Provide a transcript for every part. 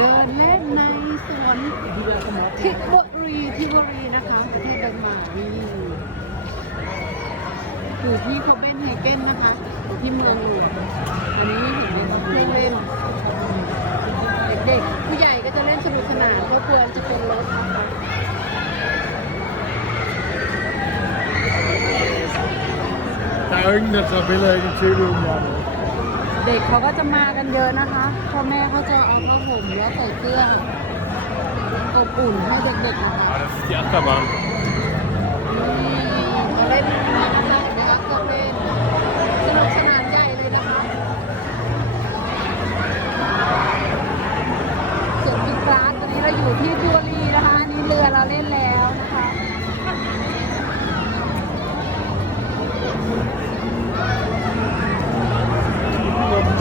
เดินเล่นในสวนทิบรีทิบรีนะคะประเทศเดนมาร์กนี่อยู่ที่คเบนเฮเกนนะคะอยู่ที่เมืองหลวงอันนี้เห็นเป็นเครื่องเล่นเด็กๆผู้ใหญ่ก็จะเล่นสนุกสนานครอบครัวจะเป็นรถนะคะ Der er jo ingen, der tager billeder af i TV-umrådet. เเด็กเขาก็จะมากันเยอะนะคะพ่อแม่เขาจะเอาผ้าห่มแล้วใส่เสื้ออบอุ่นให้เด็กๆนะคะ Ja, Achterbahn. มาเล่นมากันได้ไหมคะก็เป็นสนุกสนานใหญ่เลยนะคะส่วนพิกราสตอนนี้เราอยู่ที่จัวรีนะคะอันนี้เรือเราเล่นแล้วนะคะ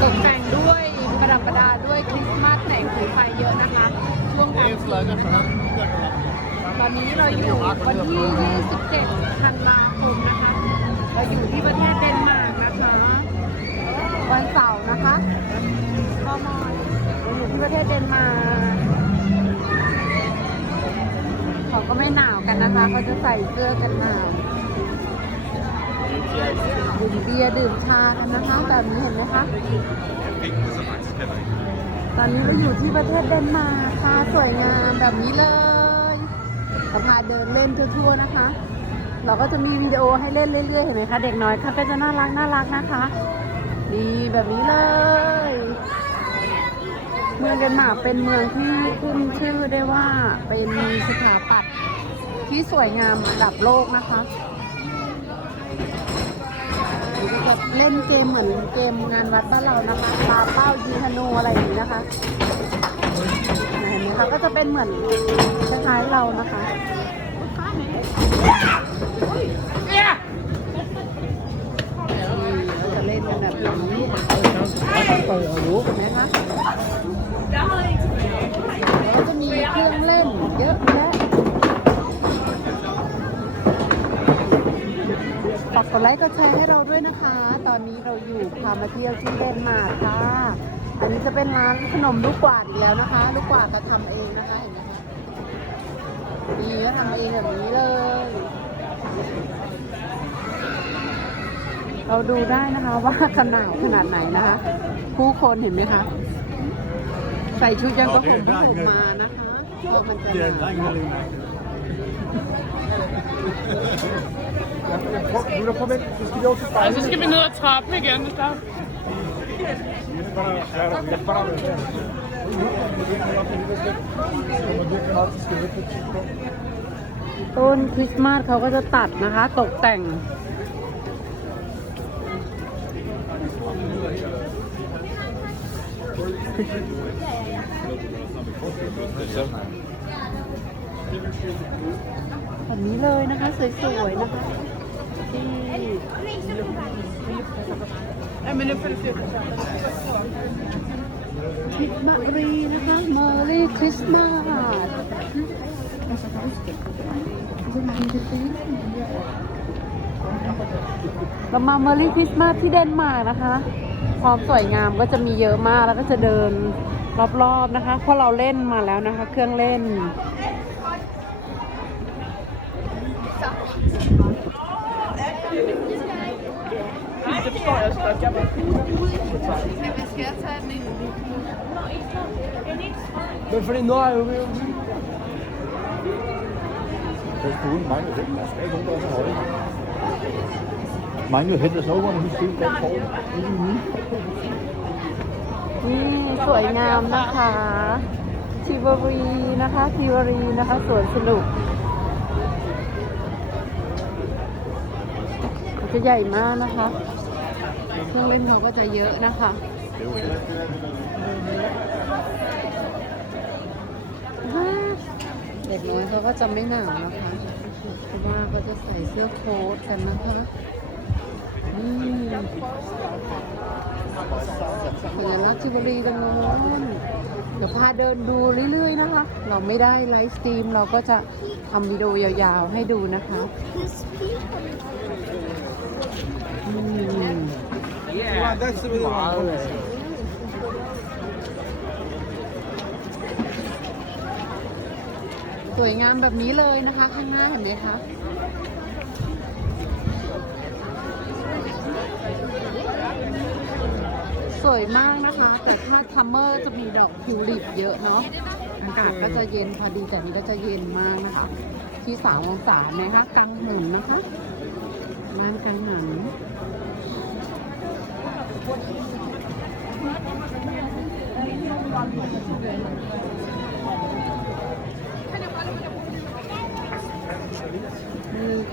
ตกแต่งด้วยประดับประดาด้วยคริสต์มาสแสงสีไฟเยอะนะคะ ช่วงกลางคืน ตอนนี้เราอยู่วันที่ 27 ธันวาคมนะคะ เราอยู่ที่ประเทศเดนมาร์กนะคะ วันเสาร์นะคะก็มอยเราอยู่ที่ประเทศเดนมาร์กเขาก็ไม่หนาวกันนะคะ เขาจะใส่เสื้อกันหนาวดื่มเบียร์ดื่มชากันนะคะ แบบนี้เห็นไหมคะ ตอนนี้เราอยู่ที่ประเทศเดนมาร์กค่ะสวยงามแบบนี้เลยเราพาเดินเล่นทั่วๆนะคะ เราก็จะมีวิดีโอให้เล่นเรื่อยๆเห็นไหมคะเด็กน้อยค่ะก็จะน่ารักน่ารักนะคะดีแบบนี้เลย เมืองเดนมาร์กเป็นเมืองที่ขึ้นชื่อได้ว่าเป็นสถาปัตย์ที่สวยงามระดับโลกนะคะ แบบเล่นเกมเหมือนเกมงานวัดบ้านเรานะคะปาเป้ายิงธนูอะไรอย่างนี้นะคะเห็นไหมคะก็จะเป็นเหมือนคล้ายๆเรานะคะนี่เราจะเล่นกันแบบนี้เปิดรู้ไหมคะก็จะมีเครื่องเล่นเยอะแยะ ฝากกดไลค์กดแชร์ให้เราด้วยนะคะ ตอนนี้เราอยู่พามาเที่ยวที่เดนมาร์กค่ะ อันนี้จะเป็นร้านขนมลูกกวาดอีกแล้วนะคะ ลูกกวาดจะทำเองนะคะเห็นไหมคะนี่ก็ทำเองแบบนี้เลย เราดูได้นะคะว่าขนาดขนาดไหนนะคะ ผู้คนเห็นไหมคะ ใส่ชุดยังกระผมที่ถูกมานะคะเพราะมันจะหนาว Nu er der forvent, så skal vi over til Og spejlet. så skal vi ned ad trappen igen, hvis der ต้นคริสต์มาสเขาก็จะตัดนะคะ ตกแต่ง แบบนี้เลยนะคะ สวยๆนะคะนี่คริสมารีนะคะมอรี่คริสต์มาสเรามาเมอรี่คริสต์มาสที่เดนมาร์กนะคะ ความสวยงามก็จะมีเยอะมากแล้วก็จะเดินรอบๆนะคะเพราะเราเล่นมาแล้วนะคะ เครื่องเล่น Det forstår jeg også godt. Jeg var Men fordi nu er jo ved at Den fugle mangler hen. Der skal ikke nogen, der er så høje. Mangler hen, der så over, når vi skal den for. นี่สวยงามนะคะทิวารีนะคะทิวารีนะคะสวนสนุก จะใหญ่มากนะคะ เครื่องเล่นเขาก็จะเยอะนะคะเด็กน้อยเขาก็จะไม่หนาวนะคะเพราะว่าเขาจะใส่เสื้อโค้ทกันนะคะนี่สัญลักษณ์ทิวารีตรงนู้นเดี๋ยวพาเดินดูเรื่อยๆนะคะ เราไม่ได้ไลฟ์สตรีมเราก็จะทำวิดีโอยาวๆให้ดูนะคะ อืม Ja, that's the way สวยงามแบบนี้เลยนะคะ ข้างหน้าเห็นไหมคะสวยมากนะคะ แต่ถ้าทัมเมอร์จะมีดอกทิวลิปเยอะเนาะอากาศก็จะเย็นพอดีแต่นี้ก็จะเย็นมากนะคะ ที่สามองศาไหมคะกลางหนุนนะคะร้านกลางหนุนมือ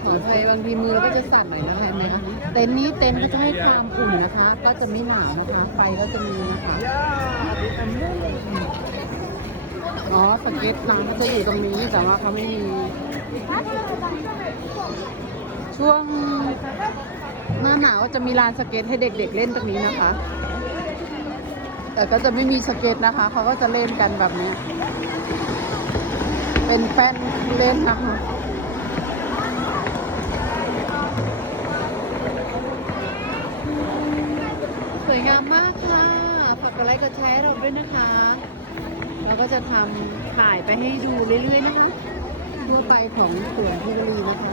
ขออภัยบางทีมือก็จะสั่นหน่อยนะคะเห็นไหมคะเต็นท์นี้เต็นท์ก็จะให้ความอุ่นนะคะ ก็จะไม่หนาวนะคะ ไฟก็จะมีนะคะอ๋อสเก็ตร้านเขาจะอยู่ตรงนี้แต่ว่าเขาไม่มี ช่วงหน้าหนาวจะมีลานสเก็ตให้เด็ก ๆ เล่นตรงนี้นะคะ แต่ก็จะไม่มีสเก็ตนะคะ เขาก็จะเล่นกันแบบนี้ เป็นแป้นเล่นนะคะสวยงามมากค่ะฝากกดไลค์กดแชร์ให้เราด้วยนะคะ เราก็จะทำถ่ายไปให้ดูเรื่อยๆนะคะทั่วไปของสวนพิรีนะคะ